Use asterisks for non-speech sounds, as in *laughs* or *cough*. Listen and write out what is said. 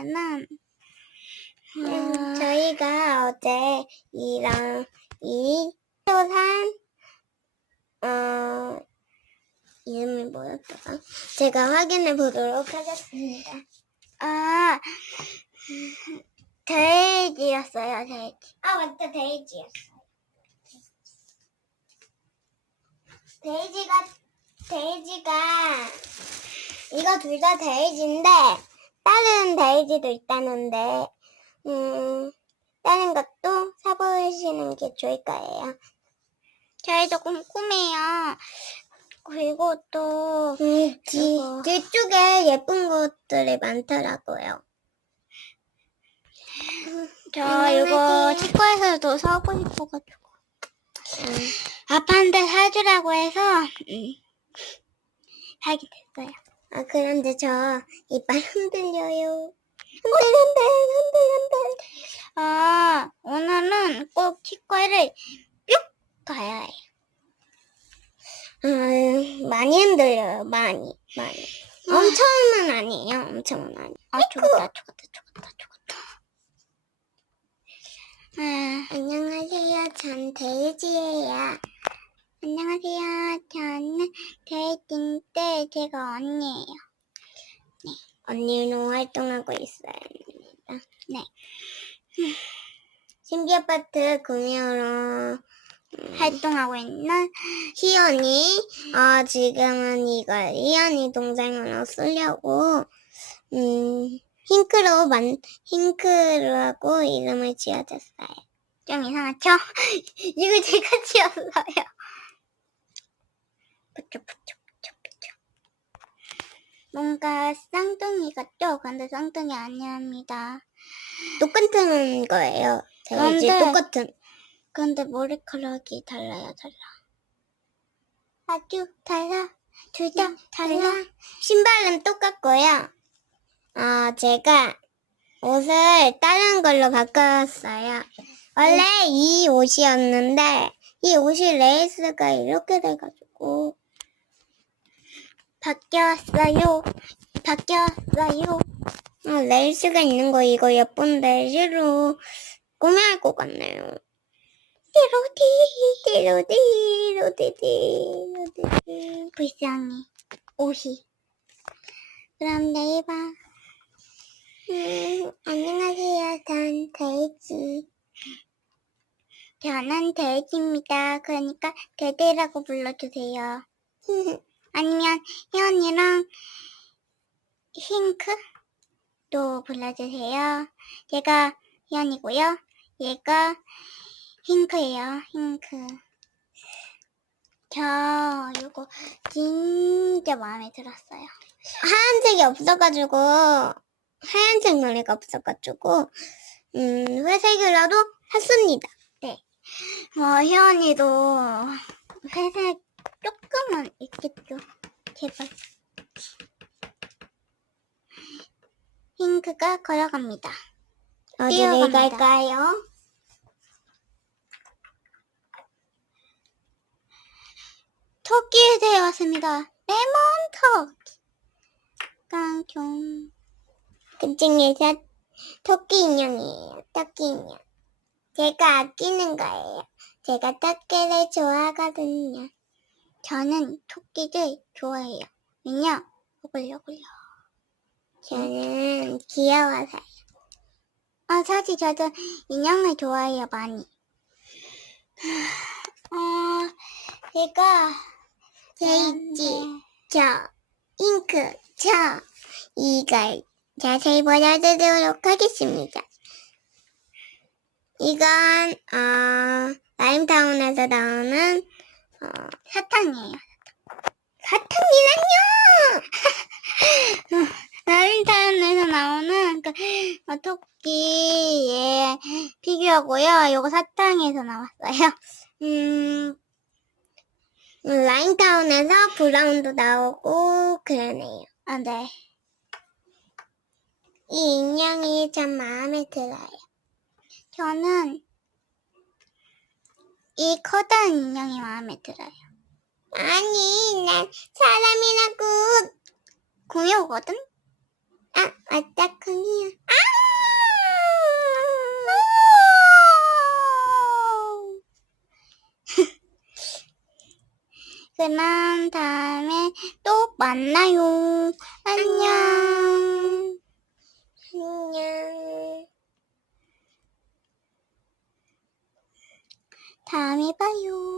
오늘은 음, 음, 저희가 어제 이랑 이 새로 산 어, 이름이 뭐였더라? 제가 확인해 보도록 하겠습니다. 아 돼지였어요 돼지. 아 맞다 데이지였어요. 데이지가 데이지가 이거 둘 다 데이지인데 다른 데이지도 있다는데 음 다른 것도 사보시는 게 좋을 거예요. 저희도 꼼꼼해요. 그리고 또 음, 뒤. 뒤쪽에 예쁜 것들이 많더라고요. 저 안녕하세요. 이거 치과에서도 사고 싶어가지고 음, 아빠한테 사주라고 해서 음, 사게 됐어요. 아 그런데 저 이빨 흔들려요. 흔들 흔들 흔들 아 오늘은 꼭 치과를 뿅 가야 해요. 흔들. 음, 많이 흔들려요. 많이 많이. 엄청은 아니에요. 엄청은 아니. 아 죽었다 죽었다 죽었다 죽었다. 아, 안녕하세요. 전 데이지예요. 안녕하세요. 저는 데이트인데 제가 언니예요. 언니는 활동하고 있어요. 네. 신비 아파트 구매하러 활동하고 있는 희연이 어, 지금은 이걸 희연이 동생으로 쓰려고 음 핑크로 만 핑크라고 이름을 지어줬어요. 좀 이상하죠? *laughs* 이거 제가 지었어요. Pucho. 뭔가 쌍둥이 같죠? 근데 쌍둥이 아니랍니다. 똑같은 거예요. 그런데- 데이지 똑같은. 근데 머리카락이 달라요, 달라. 아주 달라. 둘 다 달라. 신발은 똑같고요. 아 제가 옷을 다른 걸로 바꿨어요. 원래 이 옷이었는데 이 옷이 레이스가 이렇게 돼가지고 바뀌었어요. 바뀌었어요. 어, 레이스가 있는 거 이거 예쁜데 실로 꾸며할 것 같네요. 띠로디 띠로디 로디디 로디디 불쌍해. 옷이. 그럼 내일 봐. 음, 안녕하세요. 전 데이지. 저는 돼지입니다. 그러니까 대대라고 불러주세요. *laughs* 아니면 혜연이랑 핑크도 불러주세요. 얘가 혜연이고요. 얘가 핑크예요. 핑크. 저 이거 진짜 마음에 들었어요. 하얀색이 없어가지고 하얀색 머리가 없어가지고 음 회색이라도 샀습니다. 어, 혜연이도 회색 있겠죠. 제발. 핑크가 걸어갑니다. 어디를 뛰어갑니다. 갈까요? 토끼에 대해 왔습니다. 레몬 토끼. 깡총. 그 중에서 토끼 인형이에요. 토끼 인형. 제가 아끼는 거예요. 제가 토끼를 좋아하거든요. 저는 토끼를 좋아해요. 왜냐? 먹을려. 저는 귀여워서요. 아, 사실 저도 인형을 좋아해요, 많이. 어, 제가 데이지, 저, 잉크, 저, 이걸 자세히 보여드리도록 하겠습니다. 이건, 어, 라임타운에서 나오는, 어, 사탕이에요. 사탕이란요! *laughs* 나린타운에서 나오는 그 어, 토끼의 피규어고요. 이거 사탕에서 나왔어요. *laughs* 음, 라임타운에서 브라운도 나오고, 그러네요. 아, 네. 이 인형이 참 마음에 들어요. 저는 이 커다란 인형이 마음에 들어요. 아니, 난 사람이라고 구역거든? 아, 맞다, 강이야. 아! *laughs* 그만 다음에 또 만나요. 안녕. 안녕. 다음에 봐요.